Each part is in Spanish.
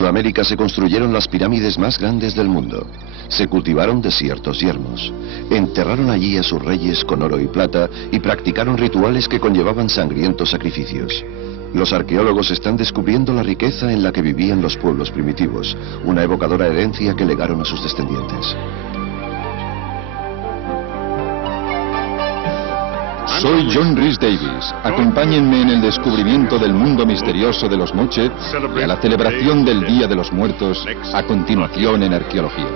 En América se construyeron las pirámides más grandes del mundo. Se cultivaron desiertos yermos. Enterraron allí a sus reyes con oro y plata y practicaron rituales que conllevaban sangrientos sacrificios. Los arqueólogos están descubriendo la riqueza en la que vivían los pueblos primitivos, una evocadora herencia que legaron a sus descendientes. Soy John Rhys Davies. Acompáñenme en el descubrimiento del mundo misterioso de los Moche y a la celebración del Día de los Muertos, a continuación en Arqueología.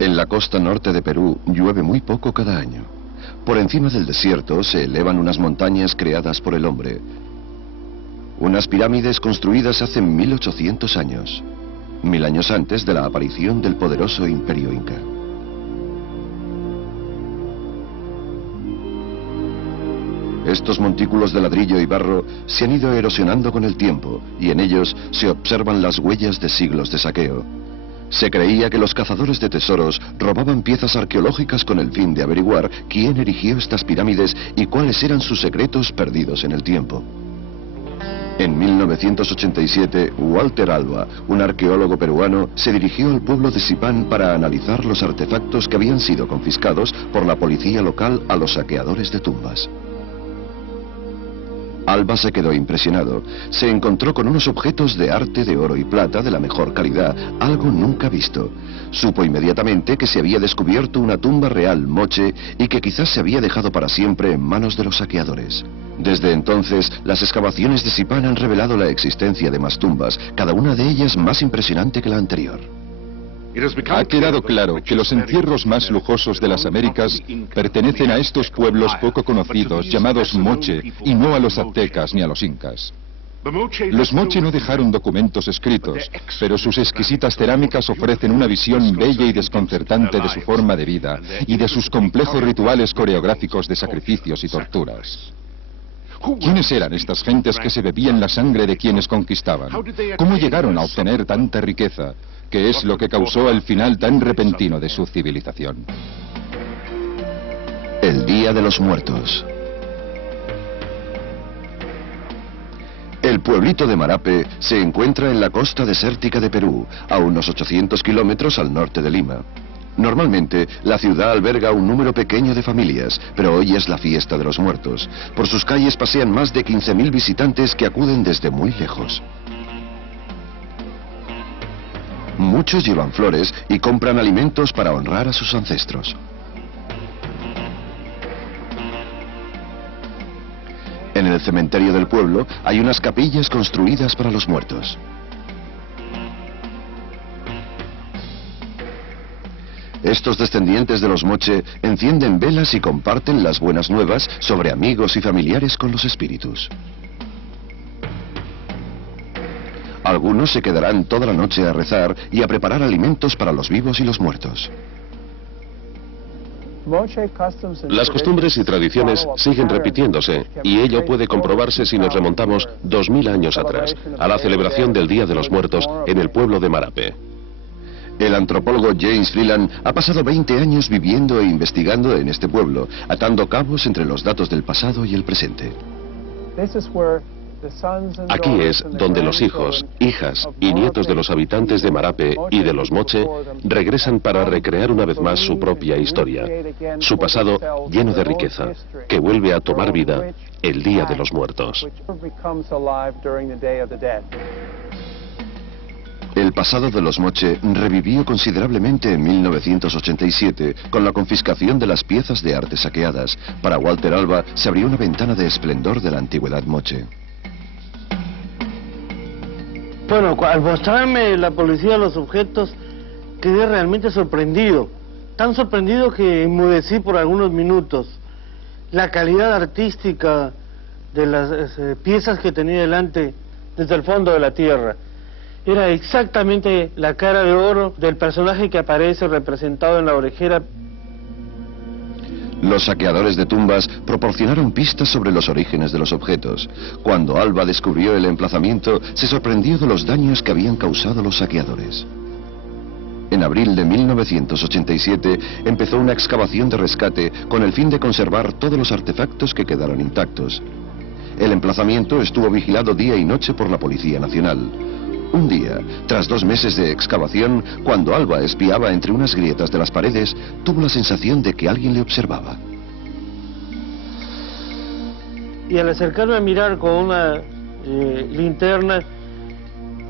En la costa norte de Perú llueve muy poco cada año. Por encima del desierto se elevan unas montañas creadas por el hombre. Unas pirámides construidas hace 1800 años. 1000 años antes de la aparición del poderoso Imperio Inca. Estos montículos de ladrillo y barro se han ido erosionando con el tiempo y en ellos se observan las huellas de siglos de saqueo. Se creía que los cazadores de tesoros robaban piezas arqueológicas con el fin de averiguar quién erigió estas pirámides y cuáles eran sus secretos perdidos en el tiempo. En 1987, Walter Alba, un arqueólogo peruano, se dirigió al pueblo de Sipán para analizar los artefactos que habían sido confiscados por la policía local a los saqueadores de tumbas. Alba se quedó impresionado. Se encontró con unos objetos de arte de oro y plata de la mejor calidad, algo nunca visto. Supo inmediatamente que se había descubierto una tumba real moche y que quizás se había dejado para siempre en manos de los saqueadores. Desde entonces, las excavaciones de Sipán han revelado la existencia de más tumbas, cada una de ellas más impresionante que la anterior. Ha quedado claro que los encierros más lujosos de las Américas pertenecen a estos pueblos poco conocidos llamados Moche y no a los aztecas ni a los incas. Los Moche no dejaron documentos escritos, pero sus exquisitas cerámicas ofrecen una visión bella y desconcertante de su forma de vida y de sus complejos rituales coreográficos de sacrificios y torturas. ¿Quiénes eran estas gentes que se bebían la sangre de quienes conquistaban? ¿Cómo llegaron a obtener tanta riqueza? ¿Qué es lo que causó el final tan repentino de su civilización? El Día de los Muertos. El pueblito de Marape se encuentra en la costa desértica de Perú, a unos 800 kilómetros al norte de Lima. Normalmente, la ciudad alberga un número pequeño de familias, pero hoy es la fiesta de los muertos. Por sus calles pasean más de 15.000 visitantes que acuden desde muy lejos. Muchos llevan flores y compran alimentos para honrar a sus ancestros. En el cementerio del pueblo hay unas capillas construidas para los muertos. Estos descendientes de los Moche encienden velas y comparten las buenas nuevas sobre amigos y familiares con los espíritus. Algunos se quedarán toda la noche a rezar y a preparar alimentos para los vivos y los muertos. Las costumbres y tradiciones siguen repitiéndose, y ello puede comprobarse si nos remontamos 2000 años atrás, a la celebración del Día de los Muertos en el pueblo de Marape. El antropólogo James Freeland ha pasado 20 años viviendo e investigando en este pueblo, atando cabos entre los datos del pasado y el presente. Aquí es donde los hijos, hijas y nietos de los habitantes de Marape y de los Moche regresan para recrear una vez más su propia historia, su pasado lleno de riqueza, que vuelve a tomar vida el Día de los Muertos. El pasado de los Moche revivió considerablemente en 1987 con la confiscación de las piezas de arte saqueadas. Para Walter Alba se abrió una ventana de esplendor de la antigüedad Moche. Bueno, al mostrarme la policía los objetos, quedé realmente sorprendido. Tan sorprendido que enmudecí por algunos minutos. La calidad artística de las piezas que tenía delante desde el fondo de la tierra. Era exactamente la cara de oro del personaje que aparece representado en la orejera. Los saqueadores de tumbas proporcionaron pistas sobre los orígenes de los objetos. Cuando Alba descubrió el emplazamiento, se sorprendió de los daños que habían causado los saqueadores. En abril de 1987 empezó una excavación de rescate con el fin de conservar todos los artefactos que quedaron intactos. El emplazamiento estuvo vigilado día y noche por la Policía Nacional. Un día, tras 2 meses de excavación, cuando Alba espiaba entre unas grietas de las paredes, tuvo la sensación de que alguien le observaba. Y al acercarme a mirar con una linterna,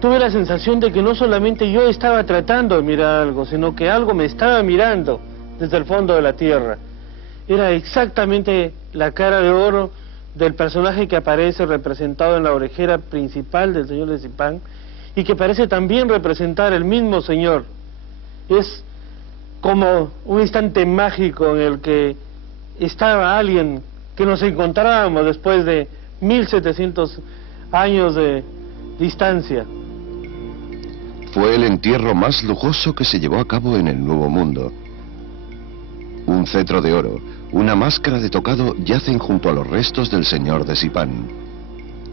tuve la sensación de que no solamente yo estaba tratando de mirar algo, sino que algo me estaba mirando desde el fondo de la tierra. Era exactamente la cara de oro del personaje que aparece representado en la orejera principal del señor de Zipán, y que parece también representar el mismo señor. Es como un instante mágico en el que estaba alguien que nos encontrábamos después de 1700 años de distancia. Fue el entierro más lujoso que se llevó a cabo en el Nuevo Mundo. Un cetro de oro, una máscara de tocado yacen junto a los restos del señor de Zipán.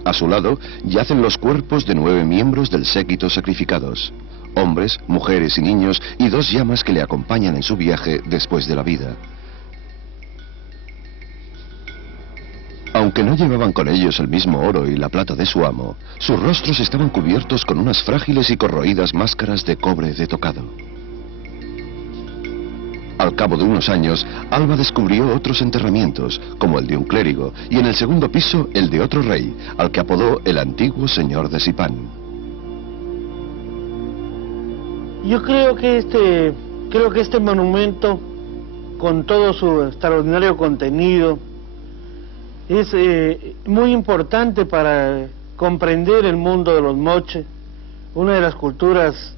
A su lado yacen los cuerpos de 9 miembros del séquito sacrificados, hombres, mujeres y niños, y 2 llamas que le acompañan en su viaje después de la vida. Aunque no llevaban con ellos el mismo oro y la plata de su amo, sus rostros estaban cubiertos con unas frágiles y corroídas máscaras de cobre de tocado. Al cabo de unos años, Alba descubrió otros enterramientos, como el de un clérigo, y en el segundo piso el de otro rey, al que apodó el antiguo señor de Zipán. Yo creo que este monumento, con todo su extraordinario contenido, es muy importante para comprender el mundo de los moche, una de las culturas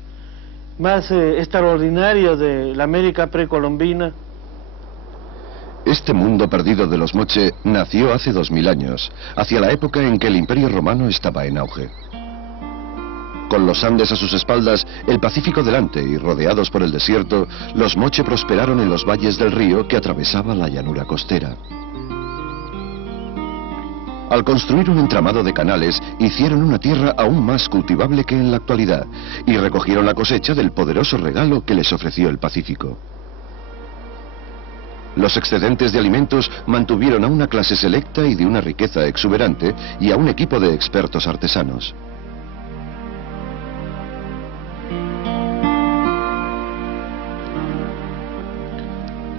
más extraordinarias de la América precolombina. Este mundo perdido de los moche nació hace 2000 años, hacia la época en que el Imperio Romano estaba en auge. Con los Andes a sus espaldas, el Pacífico delante y rodeados por el desierto, los moche prosperaron en los valles del río que atravesaba la llanura costera. Al construir un entramado de canales, hicieron una tierra aún más cultivable que en la actualidad y recogieron la cosecha del poderoso regalo que les ofreció el Pacífico. Los excedentes de alimentos mantuvieron a una clase selecta y de una riqueza exuberante y a un equipo de expertos artesanos.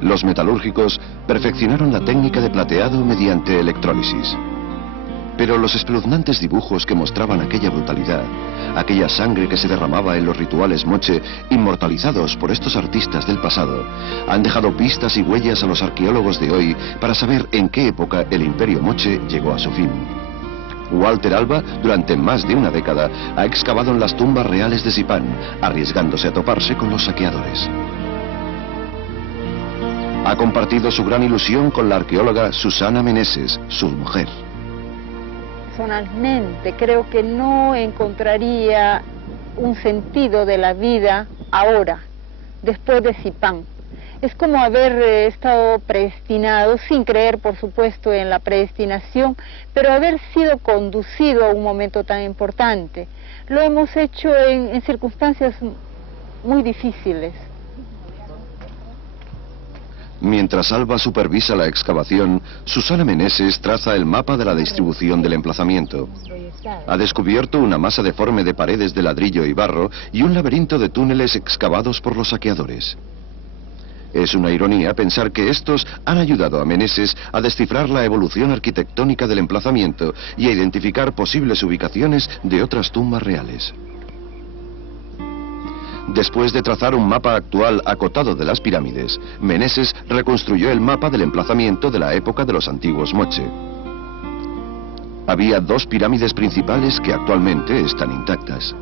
Los metalúrgicos perfeccionaron la técnica de plateado mediante electrólisis. Pero los espeluznantes dibujos que mostraban aquella brutalidad, aquella sangre que se derramaba en los rituales moche, inmortalizados por estos artistas del pasado, han dejado pistas y huellas a los arqueólogos de hoy para saber en qué época el imperio moche llegó a su fin. Walter Alba, durante más de una década, ha excavado en las tumbas reales de Zipán, arriesgándose a toparse con los saqueadores. Ha compartido su gran ilusión con la arqueóloga Susana Meneses, su mujer. Personalmente creo que no encontraría un sentido de la vida ahora, después de Zipán. Es como haber estado predestinado, sin creer por supuesto en la predestinación, pero haber sido conducido a un momento tan importante. Lo hemos hecho en circunstancias muy difíciles. Mientras Alba supervisa la excavación, Susana Meneses traza el mapa de la distribución del emplazamiento. Ha descubierto una masa deforme de paredes de ladrillo y barro y un laberinto de túneles excavados por los saqueadores. Es una ironía pensar que estos han ayudado a Meneses a descifrar la evolución arquitectónica del emplazamiento y a identificar posibles ubicaciones de otras tumbas reales. Después de trazar un mapa actual acotado de las pirámides, Meneses reconstruyó el mapa del emplazamiento de la época de los antiguos moche. Había 2 pirámides principales que actualmente están intactas.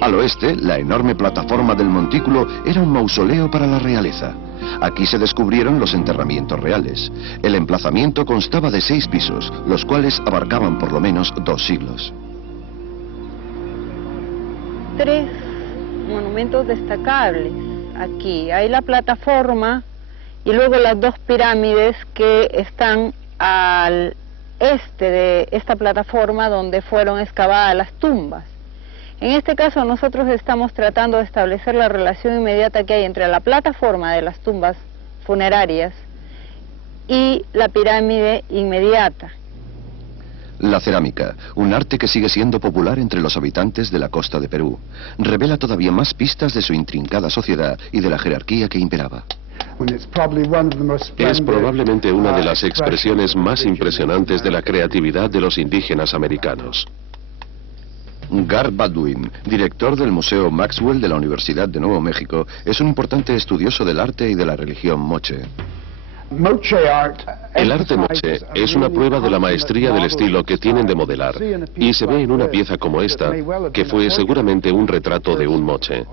Al oeste, la enorme plataforma del montículo era un mausoleo para la realeza. Aquí se descubrieron los enterramientos reales. El emplazamiento constaba de 6 pisos, los cuales abarcaban por lo menos 2 siglos. 3 monumentos destacables. Aquí hay la plataforma y luego las 2 pirámides que están al este de esta plataforma donde fueron excavadas las tumbas. En este caso nosotros estamos tratando de establecer la relación inmediata que hay entre la plataforma de las tumbas funerarias y la pirámide inmediata. La cerámica, un arte que sigue siendo popular entre los habitantes de la costa de Perú, revela todavía más pistas de su intrincada sociedad y de la jerarquía que imperaba. Es probablemente una de las expresiones más impresionantes de la creatividad de los indígenas americanos. Gar Baldwin, director del Museo Maxwell de la Universidad de Nuevo México, es un importante estudioso del arte y de la religión moche. El arte moche es una prueba de la maestría del estilo que tienen de modelar, y se ve en una pieza como esta, que fue seguramente un retrato de un moche.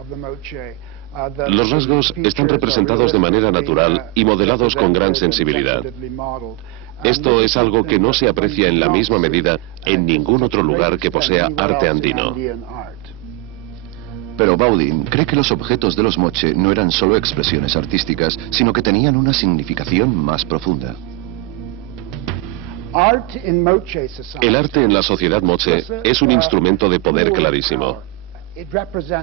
Los rasgos están representados de manera natural y modelados con gran sensibilidad. Esto es algo que no se aprecia en la misma medida en ningún otro lugar que posea arte andino. Pero Baudin cree que los objetos de los moche no eran solo expresiones artísticas, sino que tenían una significación más profunda. El arte en la sociedad moche es un instrumento de poder clarísimo.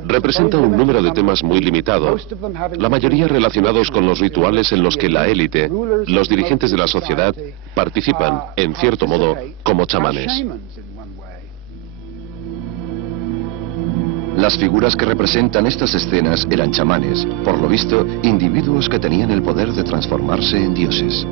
Representa un número de temas muy limitado, la mayoría relacionados con los rituales en los que la élite, los dirigentes de la sociedad, participan, en cierto modo, como chamanes. Las figuras que representan estas escenas eran chamanes, por lo visto, individuos que tenían el poder de transformarse en dioses.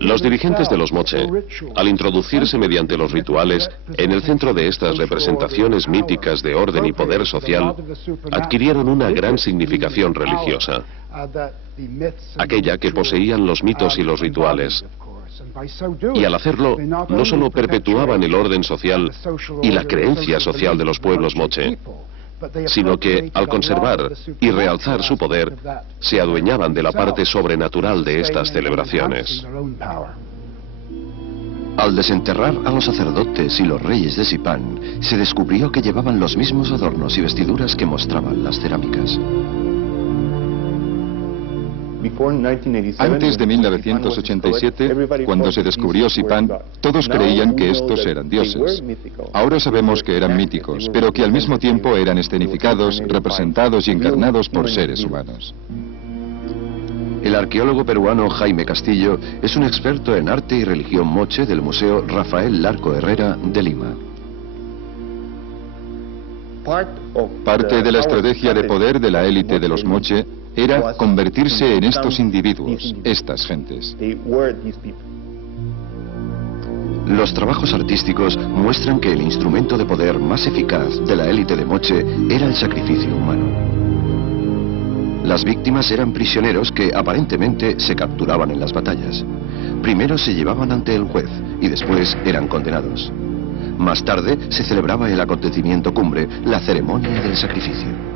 Los dirigentes de los moche, al introducirse mediante los rituales en el centro de estas representaciones míticas de orden y poder social, adquirieron una gran significación religiosa, aquella que poseían los mitos y los rituales. Y al hacerlo, no solo perpetuaban el orden social y la creencia social de los pueblos moche, sino que, al conservar y realzar su poder, se adueñaban de la parte sobrenatural de estas celebraciones. Al desenterrar a los sacerdotes y los reyes de Zipán, se descubrió que llevaban los mismos adornos y vestiduras que mostraban las cerámicas. Antes de 1987, cuando se descubrió Zipán, todos creían que estos eran dioses. Ahora sabemos que eran míticos, pero que al mismo tiempo eran escenificados, representados y encarnados por seres humanos. El arqueólogo peruano Jaime Castillo es un experto en arte y religión moche del Museo Rafael Larco Herrera de Lima. Parte de la estrategia de poder de la élite de los moche era convertirse en estos individuos, estas gentes. Los trabajos artísticos muestran que el instrumento de poder más eficaz de la élite de moche era el sacrificio humano. Las víctimas eran prisioneros que aparentemente se capturaban en las batallas. Primero se llevaban ante el juez y después eran condenados. Más tarde se celebraba el acontecimiento cumbre, la ceremonia del sacrificio.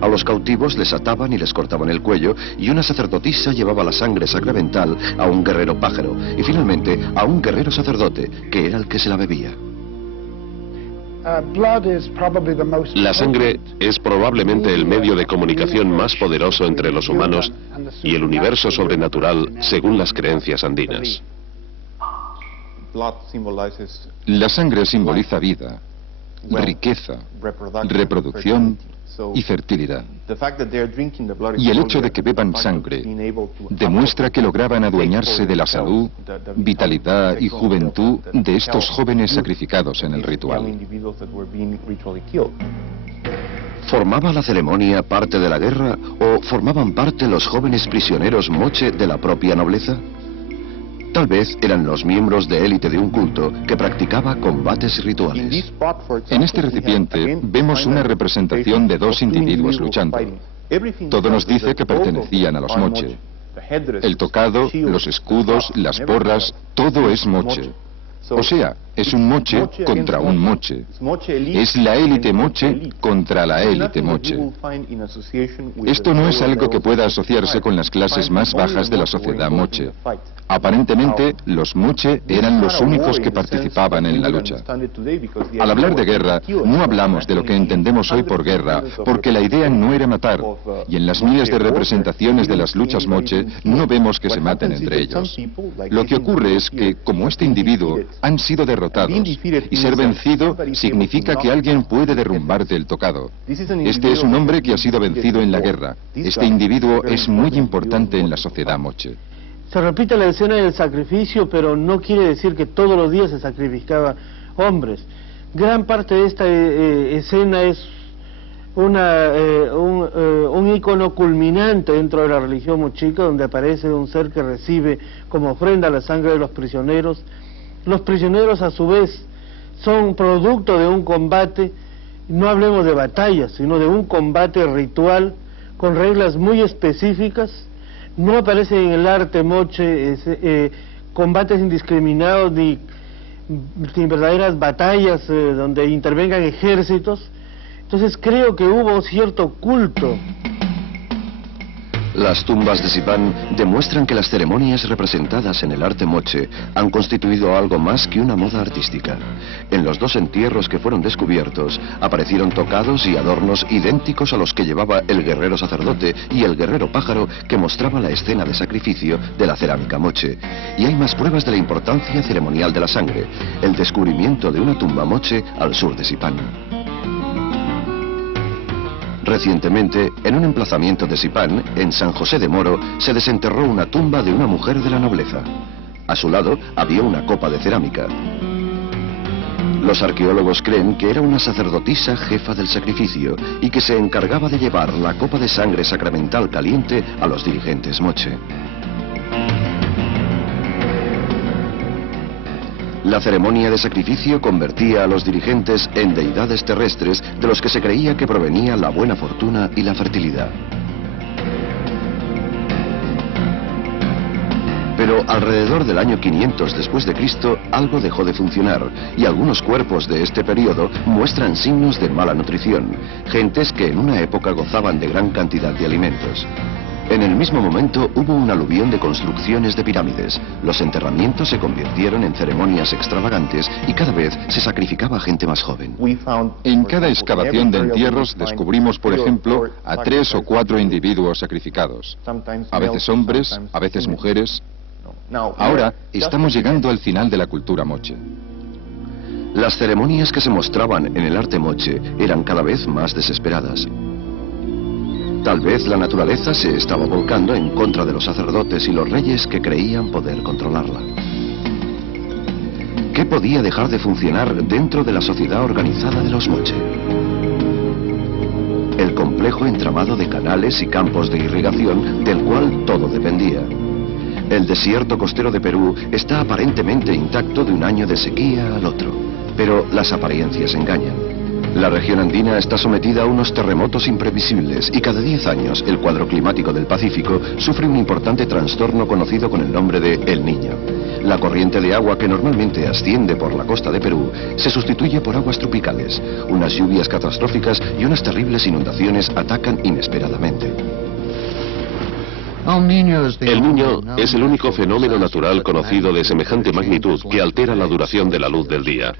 A los cautivos les ataban y les cortaban el cuello y una sacerdotisa llevaba la sangre sacramental a un guerrero pájaro y finalmente a un guerrero sacerdote, que era el que se la bebía. La sangre es probablemente el medio de comunicación más poderoso entre los humanos y el universo sobrenatural según las creencias andinas. La sangre simboliza vida, riqueza, reproducción y fertilidad. Y el hecho de que beban sangre demuestra que lograban adueñarse de la salud, vitalidad y juventud de estos jóvenes sacrificados en el ritual. ¿Formaba la ceremonia parte de la guerra o formaban parte los jóvenes prisioneros moche de la propia nobleza? Tal vez eran los miembros de élite de un culto que practicaba combates rituales. En este recipiente vemos una representación de dos individuos luchando. Todo nos dice que pertenecían a los moche. El tocado, los escudos, las porras, todo es moche. O sea, Es un moche contra un moche. Es la élite moche contra la élite moche. Esto no es algo que pueda asociarse con las clases más bajas de la sociedad moche. Aparentemente, los moche eran los únicos que participaban en la lucha. Al hablar de guerra, no hablamos de lo que entendemos hoy por guerra, porque la idea no era matar, y en las miles de representaciones de las luchas moche no vemos que se maten entre ellos. Lo que ocurre es que, como este individuo, han sido derrotados, y ser vencido significa que alguien puede derrumbarte el tocado. Este es un hombre que ha sido vencido en la guerra. Este individuo es muy importante en la sociedad moche. Se repite la escena del sacrificio, pero no quiere decir que todos los días se sacrificaba hombres. Gran parte de esta escena es un icono culminante dentro de la religión mochica, donde aparece un ser que recibe como ofrenda la sangre de los prisioneros. Los prisioneros, a su vez, son producto de un combate, no hablemos de batallas, sino de un combate ritual con reglas muy específicas. No aparece en el arte moche combates indiscriminados ni verdaderas batallas donde intervengan ejércitos. Entonces creo que hubo cierto culto. Las tumbas de Sipán demuestran que las ceremonias representadas en el arte moche han constituido algo más que una moda artística. En los dos entierros que fueron descubiertos, aparecieron tocados y adornos idénticos a los que llevaba el guerrero sacerdote y el guerrero pájaro que mostraba la escena de sacrificio de la cerámica moche. Y hay más pruebas de la importancia ceremonial de la sangre, el descubrimiento de una tumba moche al sur de Sipán. Recientemente, en un emplazamiento de Sipán, en San José de Moro, se desenterró una tumba de una mujer de la nobleza. A su lado había una copa de cerámica. Los arqueólogos creen que era una sacerdotisa jefa del sacrificio y que se encargaba de llevar la copa de sangre sacramental caliente a los dirigentes moche. La ceremonia de sacrificio convertía a los dirigentes en deidades terrestres de los que se creía que provenía la buena fortuna y la fertilidad. Pero alrededor del año 500 después de Cristo algo dejó de funcionar y algunos cuerpos de este periodo muestran signos de mala nutrición, gentes que en una época gozaban de gran cantidad de alimentos. En el mismo momento hubo un aluvión de construcciones de pirámides. Los enterramientos se convirtieron en ceremonias extravagantes y cada vez se sacrificaba a gente más joven. En cada excavación de entierros descubrimos, por ejemplo, a 3 o 4 individuos sacrificados. A veces hombres, a veces mujeres. Ahora estamos llegando al final de la cultura moche. Las ceremonias que se mostraban en el arte moche eran cada vez más desesperadas. Tal vez la naturaleza se estaba volcando en contra de los sacerdotes y los reyes que creían poder controlarla. ¿Qué podía dejar de funcionar dentro de la sociedad organizada de los moche? El complejo entramado de canales y campos de irrigación del cual todo dependía. El desierto costero de Perú está aparentemente intacto de un año de sequía al otro, pero las apariencias engañan. La región andina está sometida a unos terremotos imprevisibles y cada 10 años el cuadro climático del Pacífico sufre un importante trastorno conocido con el nombre de El Niño. La corriente de agua que normalmente asciende por la costa de Perú se sustituye por aguas tropicales. Unas lluvias catastróficas y unas terribles inundaciones atacan inesperadamente. El Niño es el único fenómeno natural conocido de semejante magnitud que altera la duración de la luz del día,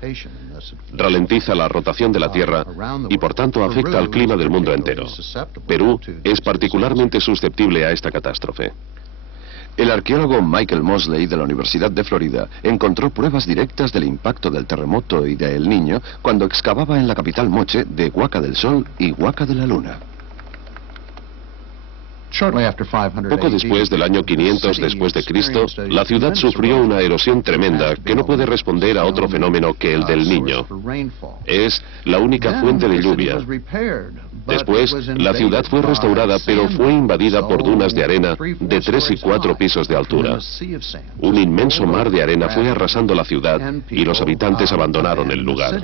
ralentiza la rotación de la Tierra y por tanto afecta al clima del mundo entero. Perú es particularmente susceptible a esta catástrofe. El arqueólogo Michael Mosley de la Universidad de Florida encontró pruebas directas del impacto del terremoto y de El Niño cuando excavaba en la capital moche de Huaca del Sol y Huaca de la Luna. Poco después del año 500 después de Cristo, la ciudad sufrió una erosión tremenda que no puede responder a otro fenómeno que el del Niño. Es la única fuente de lluvia. Después, la ciudad fue restaurada, pero fue invadida por dunas de arena de 3 y 4 pisos de altura. Un inmenso mar de arena fue arrasando la ciudad y los habitantes abandonaron el lugar.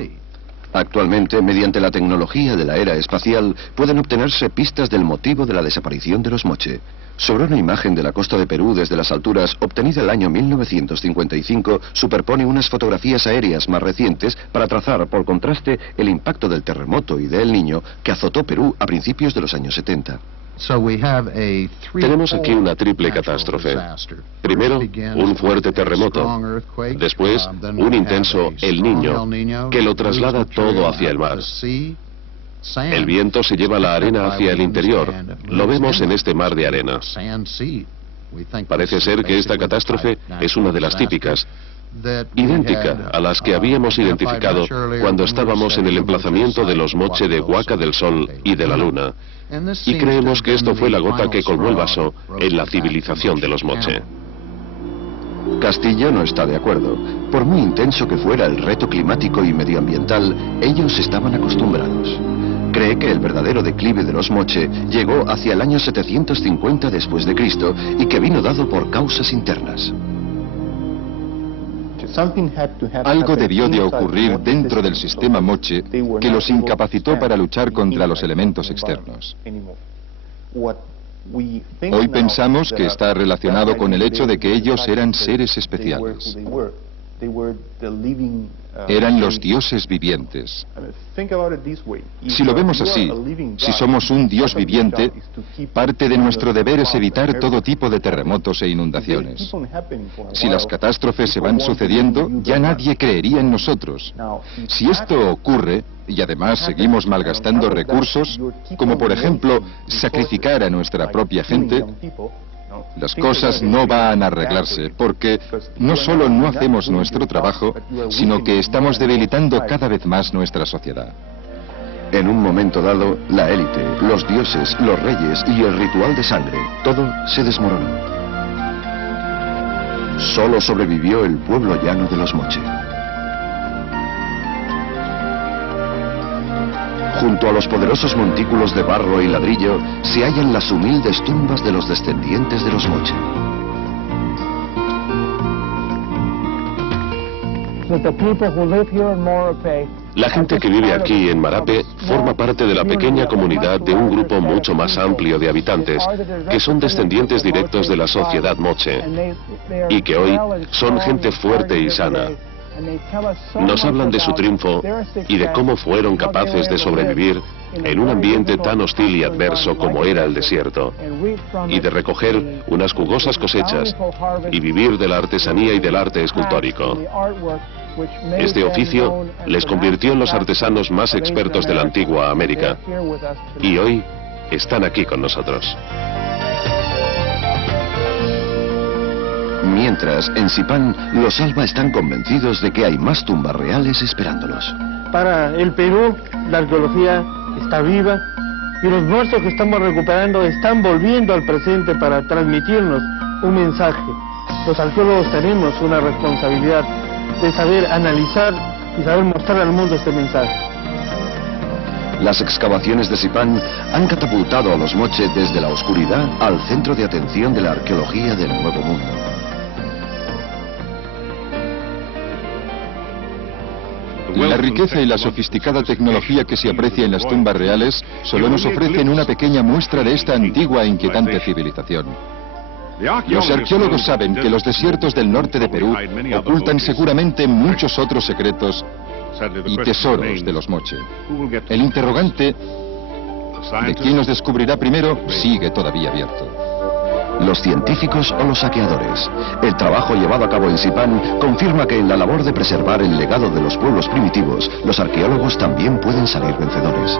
Actualmente, mediante la tecnología de la era espacial, pueden obtenerse pistas del motivo de la desaparición de los moche. Sobre una imagen de la costa de Perú desde las alturas, obtenida el año 1955, superpone unas fotografías aéreas más recientes para trazar, por contraste, el impacto del terremoto y de El Niño que azotó Perú a principios de los años 70. Tenemos aquí una triple catástrofe. Primero, un fuerte terremoto. Después, un intenso El Niño, que lo traslada todo hacia el mar. El viento se lleva la arena hacia el interior. Lo vemos en este mar de arena. Parece ser que esta catástrofe es una de las típicas, idéntica a las que habíamos identificado cuando estábamos en el emplazamiento de los moche de Huaca del Sol y de la Luna. Y creemos que esto fue la gota que colmó el vaso en la civilización de los moche. Castillo no está de acuerdo. Por muy intenso que fuera el reto climático y medioambiental, ellos estaban acostumbrados. Cree que el verdadero declive de los moche llegó hacia el año 750 después de Cristo y que vino dado por causas internas. Algo debió de ocurrir dentro del sistema moche que los incapacitó para luchar contra los elementos externos. Hoy pensamos que está relacionado con el hecho de que ellos eran seres especiales. Eran los dioses vivientes. Si lo vemos así, si somos un dios viviente, parte de nuestro deber es evitar todo tipo de terremotos e inundaciones. Si las catástrofes se van sucediendo, ya nadie creería en nosotros. Si esto ocurre, y además seguimos malgastando recursos, como por ejemplo sacrificar a nuestra propia gente, las cosas no van a arreglarse, porque no solo no hacemos nuestro trabajo, sino que estamos debilitando cada vez más nuestra sociedad. En un momento dado, la élite, los dioses, los reyes y el ritual de sangre, todo se desmoronó. Solo sobrevivió el pueblo llano de los moche. Junto a los poderosos montículos de barro y ladrillo se hallan las humildes tumbas de los descendientes de los moche. La gente que vive aquí en Marape forma parte de la pequeña comunidad de un grupo mucho más amplio de habitantes que son descendientes directos de la sociedad moche y que hoy son gente fuerte y sana. Nos hablan de su triunfo y de cómo fueron capaces de sobrevivir en un ambiente tan hostil y adverso como era el desierto, y de recoger unas jugosas cosechas y vivir de la artesanía y del arte escultórico. Este oficio les convirtió en los artesanos más expertos de la antigua América, y hoy están aquí con nosotros. Mientras, en Sipán, los Alba están convencidos de que hay más tumbas reales esperándolos. Para el Perú, la arqueología está viva y los muertos que estamos recuperando están volviendo al presente para transmitirnos un mensaje. Los arqueólogos tenemos una responsabilidad de saber analizar y saber mostrar al mundo este mensaje. Las excavaciones de Sipán han catapultado a los moche desde la oscuridad al centro de atención de la arqueología del Nuevo Mundo. La riqueza y la sofisticada tecnología que se aprecia en las tumbas reales solo nos ofrecen una pequeña muestra de esta antigua e inquietante civilización. Los arqueólogos saben que los desiertos del norte de Perú ocultan seguramente muchos otros secretos y tesoros de los moche. El interrogante de quién los descubrirá primero sigue todavía abierto. ¿Los científicos o los saqueadores? El trabajo llevado a cabo en Sipán confirma que en la labor de preservar el legado de los pueblos primitivos, los arqueólogos también pueden salir vencedores.